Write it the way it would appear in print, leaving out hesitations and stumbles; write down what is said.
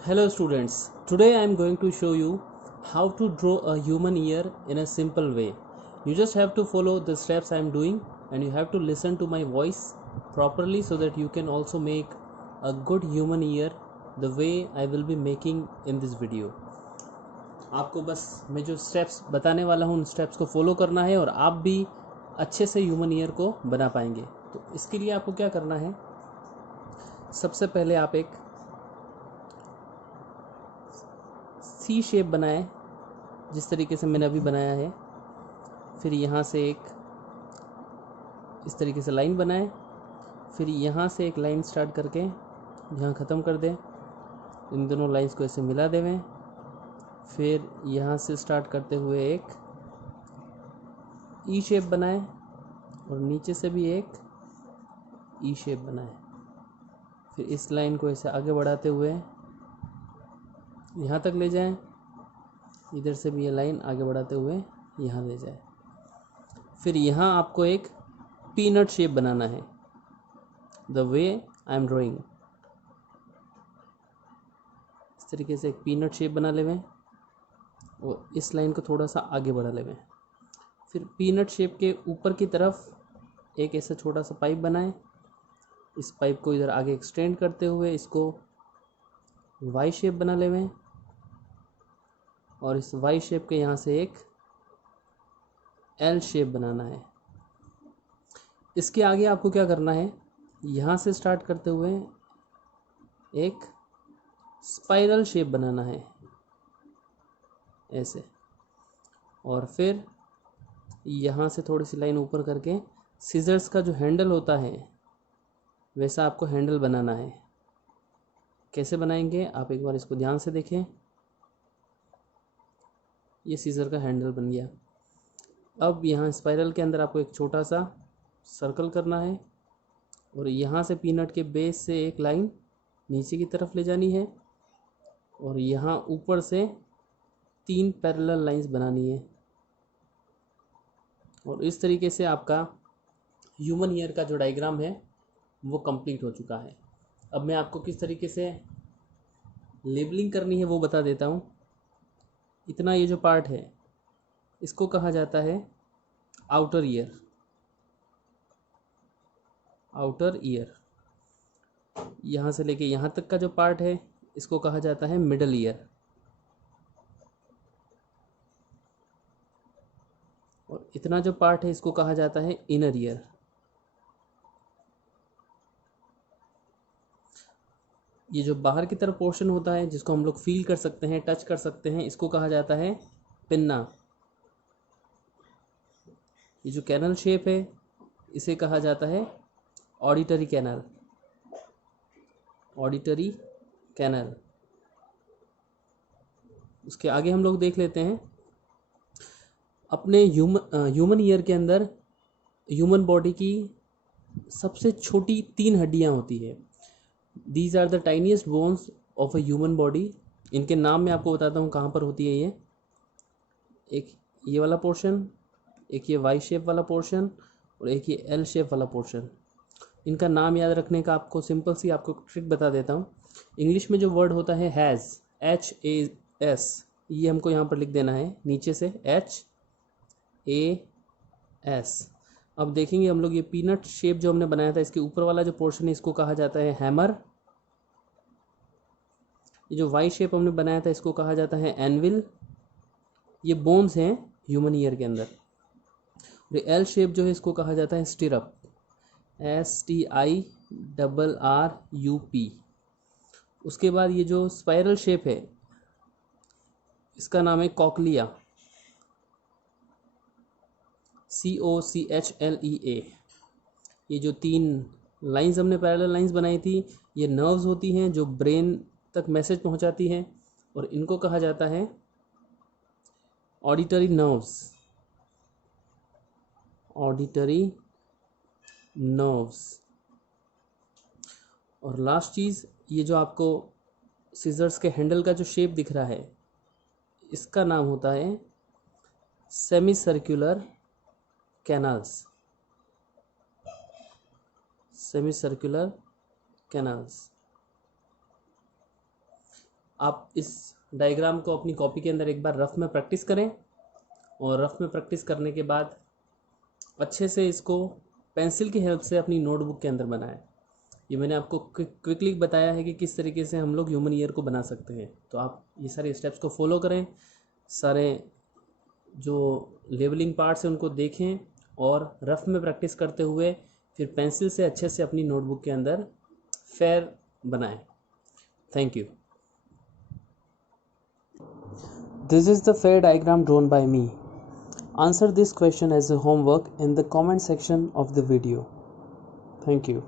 Hello students, today I am going to show you how to draw a human ear in a simple way. You just have to follow the steps I am doing and you have to listen to my voice properly so that you can also make a good human ear the way I will be making in this video. आपको बस मैं जो steps बताने वाला हूँ उन steps को follow करना है और आप भी अच्छे से ह्यूमन ईयर को बना पाएंगे। तो इसके लिए आपको क्या करना है, सबसे पहले आप एक सी शेप बनाएं जिस तरीके से मैंने अभी बनाया है। फिर यहाँ से एक इस तरीके से लाइन बनाएं, फिर यहाँ से एक लाइन स्टार्ट करके यहाँ ख़त्म कर दें, इन दोनों लाइंस को ऐसे मिला देवें। फिर यहाँ से स्टार्ट करते हुए एक ई शेप बनाएं और नीचे से भी एक ई शेप बनाएं। फिर इस लाइन को ऐसे आगे बढ़ाते हुए यहाँ तक ले जाएं, इधर से भी ये लाइन आगे बढ़ाते हुए यहाँ ले जाए। फिर यहाँ आपको एक पीनट शेप बनाना है the way I am drawing. इस तरीके से एक पीनट शेप बना लेवें और इस लाइन को थोड़ा सा आगे बढ़ा लेवें। फिर पीनट शेप के ऊपर की तरफ एक ऐसा छोटा सा पाइप बनाएं। इस पाइप को इधर आगे एक्सटेंड करते हुए इसको वाई शेप बना लेवें और इस वाई शेप के यहाँ से एक एल शेप बनाना है। इसके आगे आपको क्या करना है, यहाँ से स्टार्ट करते हुए एक स्पाइरल शेप बनाना है ऐसे, और फिर यहाँ से थोड़ी सी लाइन ऊपर करके सीजर्स का जो हैंडल होता है वैसा आपको हैंडल बनाना है। कैसे बनाएंगे आप एक बार इसको ध्यान से देखें। ये सीजर का हैंडल बन गया। अब यहाँ स्पाइरल के अंदर आपको एक छोटा सा सर्कल करना है और यहाँ से पीनट के बेस से एक लाइन नीचे की तरफ ले जानी है और यहाँ ऊपर से 3 पैरेलल लाइंस बनानी है। और इस तरीके से आपका ह्यूमन ईयर का जो डायग्राम है वो कंप्लीट हो चुका है। अब मैं आपको किस तरीके से लेबलिंग करनी है वो बता देता हूँ। इतना ये जो पार्ट है इसको कहा जाता है आउटर ईयर। आउटर ईयर यहाँ से लेके यहाँ तक का जो पार्ट है इसको कहा जाता है मिडल ईयर। और इतना जो पार्ट है इसको कहा जाता है इनर ईयर। ये जो बाहर की तरफ पोर्शन होता है जिसको हम लोग फील कर सकते हैं, टच कर सकते हैं, इसको कहा जाता है पिन्ना। ये जो कैनल शेप है इसे कहा जाता है ऑडिटरी कैनल। Auditory canal. उसके आगे हम लोग देख लेते हैं अपने ह्यूमन ईयर के अंदर ह्यूमन बॉडी की सबसे छोटी 3 हड्डियां होती है। These are the tiniest bones of a human body. इनके नाम मैं आपको बताता हूँ कहाँ पर होती है ये। एक ये वाला पोर्शन, एक ये वाई शेप वाला पोर्शन और एक ये एल शेप वाला पोर्शन। इनका नाम याद रखने का आपको सिंपल सी आपको ट्रिक बता देता हूँ। इंग्लिश में जो वर्ड होता है हैज़, HAS, ये हमको यहाँ पर लिख देना है नीचे से HAS। अब देखेंगे हम लोग ये पीनट शेप जो हमने बनाया था इसके ऊपर वाला जो पोर्शन है इसको कहा जाता है हैमर। ये जो वाई शेप हमने बनाया था इसको कहा जाता है एनविल। ये बोन्स हैं ह्यूमन ईयर के अंदर। और एल शेप जो है इसको कहा जाता है स्टिरअप, STIRRUP। उसके बाद ये जो स्पाइरल शेप है इसका नाम है कॉकलिया, COCHLEA। ये जो 3 लाइंस हमने पैरेलल लाइंस बनाई थी ये नर्व्स होती हैं जो ब्रेन तक मैसेज पहुंचाती हैं और इनको कहा जाता है ऑडिटरी नर्व्स। Auditory nerves. और लास्ट चीज़, ये जो आपको सीजर्स के हैंडल का जो शेप दिख रहा है इसका नाम होता है semi circular canals. Semi circular canals. आप इस डायग्राम को अपनी कॉपी के अंदर एक बार रफ में प्रैक्टिस करें, और रफ में प्रैक्टिस करने के बाद अच्छे से इसको पेंसिल की हेल्प से अपनी नोटबुक के अंदर बनाएं। ये मैंने आपको क्विकली बताया है कि किस तरीके से हम लोग ह्यूमन ईयर को बना सकते हैं। तो आप ये सारे स्टेप्स को फॉलो करें, सारे जो लेबलिंग पार्ट्स हैं उनको देखें, और रफ में प्रैक्टिस करते हुए फिर पेंसिल से अच्छे से अपनी नोटबुक के अंदर फेयर बनाएं। Thank you. This is the fair diagram drawn by me. Answer this question as a homework in the comment section of the video. Thank you.